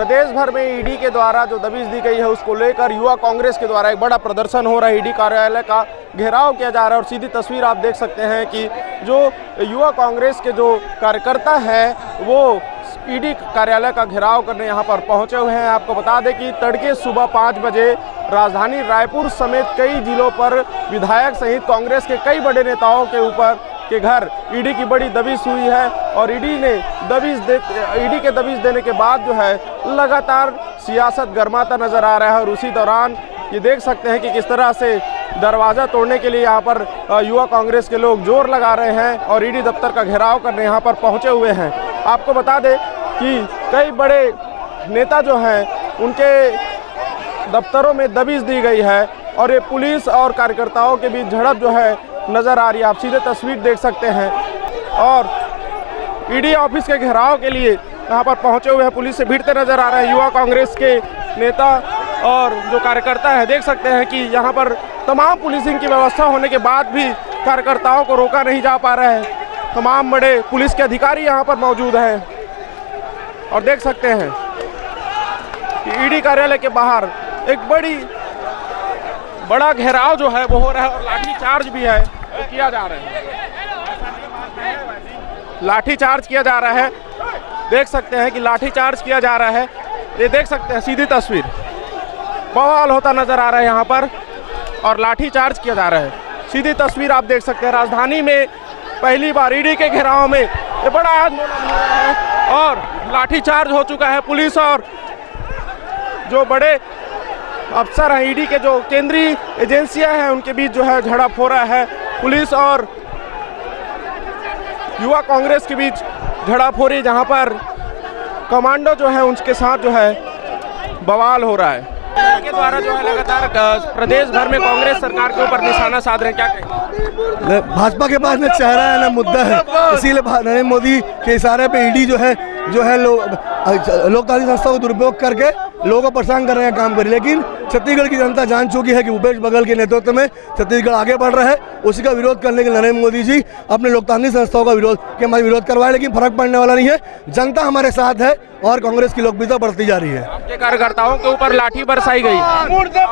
प्रदेश भर में ईडी के द्वारा जो दबिश दी गई है उसको लेकर युवा कांग्रेस के द्वारा एक बड़ा प्रदर्शन हो रहा है। ईडी कार्यालय का घेराव किया जा रहा है और सीधी तस्वीर आप देख सकते हैं कि जो युवा कांग्रेस के जो कार्यकर्ता हैं वो ईडी कार्यालय का घेराव करने यहाँ पर पहुँचे हुए हैं। आपको बता दें कि तड़के सुबह 5 बजे राजधानी रायपुर समेत कई जिलों पर विधायक सहित कांग्रेस के कई बड़े नेताओं के ऊपर के घर ईडी की बड़ी दबिश हुई है और ईडी के दबिश देने के बाद जो है लगातार सियासत गरमाता नजर आ रहा है। और उसी दौरान ये देख सकते हैं कि किस तरह से दरवाज़ा तोड़ने के लिए यहाँ पर युवा कांग्रेस के लोग जोर लगा रहे हैं और ईडी दफ्तर का घेराव करने यहाँ पर पहुँचे हुए हैं। आपको बता दें कि कई बड़े नेता जो हैं उनके दफ्तरों में दबिश दी गई है और ये पुलिस और कार्यकर्ताओं के बीच झड़प जो है नज़र आ रही है। आप सीधे तस्वीर देख सकते हैं और ईडी ऑफिस के घेराव के लिए यहाँ पर पहुँचे हुए हैं पुलिस से भिड़ते नज़र आ रहे हैं युवा कांग्रेस के नेता और जो कार्यकर्ता है। देख सकते हैं कि यहाँ पर तमाम पुलिसिंग की व्यवस्था होने के बाद भी कार्यकर्ताओं को रोका नहीं जा पा रहा है। तमाम बड़े पुलिस के अधिकारी यहाँ पर मौजूद हैं और देख सकते हैं कि ईडी कार्यालय के बाहर एक बड़ा घेराव जो है वो हो रहा है और लाठी चार्ज भी है वो किया जा रहा है। लाठी चार्ज किया जा रहा है, देख सकते हैं कि लाठी चार्ज किया जा रहा है। ये देख सकते हैं सीधी तस्वीर, बवाल होता नजर आ रहा है यहाँ पर और लाठी चार्ज किया जा रहा है। सीधी तस्वीर आप देख सकते हैं। राजधानी में पहली बार ईडी के घेराव में ये बड़ा आंदोलन हो रहा है और लाठी चार्ज हो चुका है। पुलिस और जो बड़े अफसर हैं ईडी के जो केंद्रीय एजेंसियां हैं उनके बीच जो है झड़प हो रहा है। पुलिस और युवा कांग्रेस के बीच झड़प हो रही है जहां पर कमांडो जो है उनके साथ जो है बवाल हो रहा है। के द्वारा जो है लगातार प्रदेश भर में कांग्रेस सरकार के ऊपर निशाना साध रहे हैं, क्या कहें? भाजपा के पास न चेहरा है न मुद्दा है, इसीलिए नरेंद्र मोदी के इशारे पे ईडी जो है लोकतांत्रिक संस्था को दुरुपयोग करके लोगों को परेशान कर रहे हैं काम करें। लेकिन छत्तीसगढ़ की जनता जान चुकी है कि भूपेश बघेल के नेतृत्व में छत्तीसगढ़ आगे बढ़ रहा है। उसी का विरोध करने के नरेंद्र मोदी जी अपने लोकतांत्रिक संस्थाओं का विरोध करवाए, लेकिन फर्क पड़ने वाला नहीं है। जनता हमारे साथ है और कांग्रेस की लोकप्रियता बढ़ती जा रही है। आपके कार्यकर्ताओं के ऊपर लाठी बरसाई गई,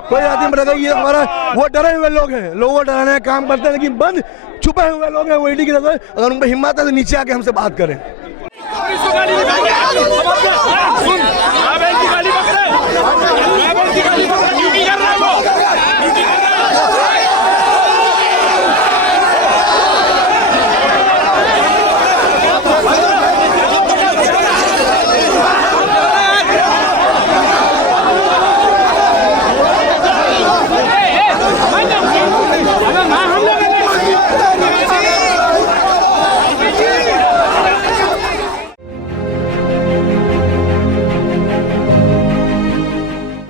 कोई लाठी बरसाई, ये हमारा वो डरे हुए लोग हैं, लोगों को डराने का काम करते हैं, लेकिन बंद छुपे हुए लोग हैं वो ईडी की तरफ। अगर उन पर हिम्मत है तो नीचे आके हमसे बात करें।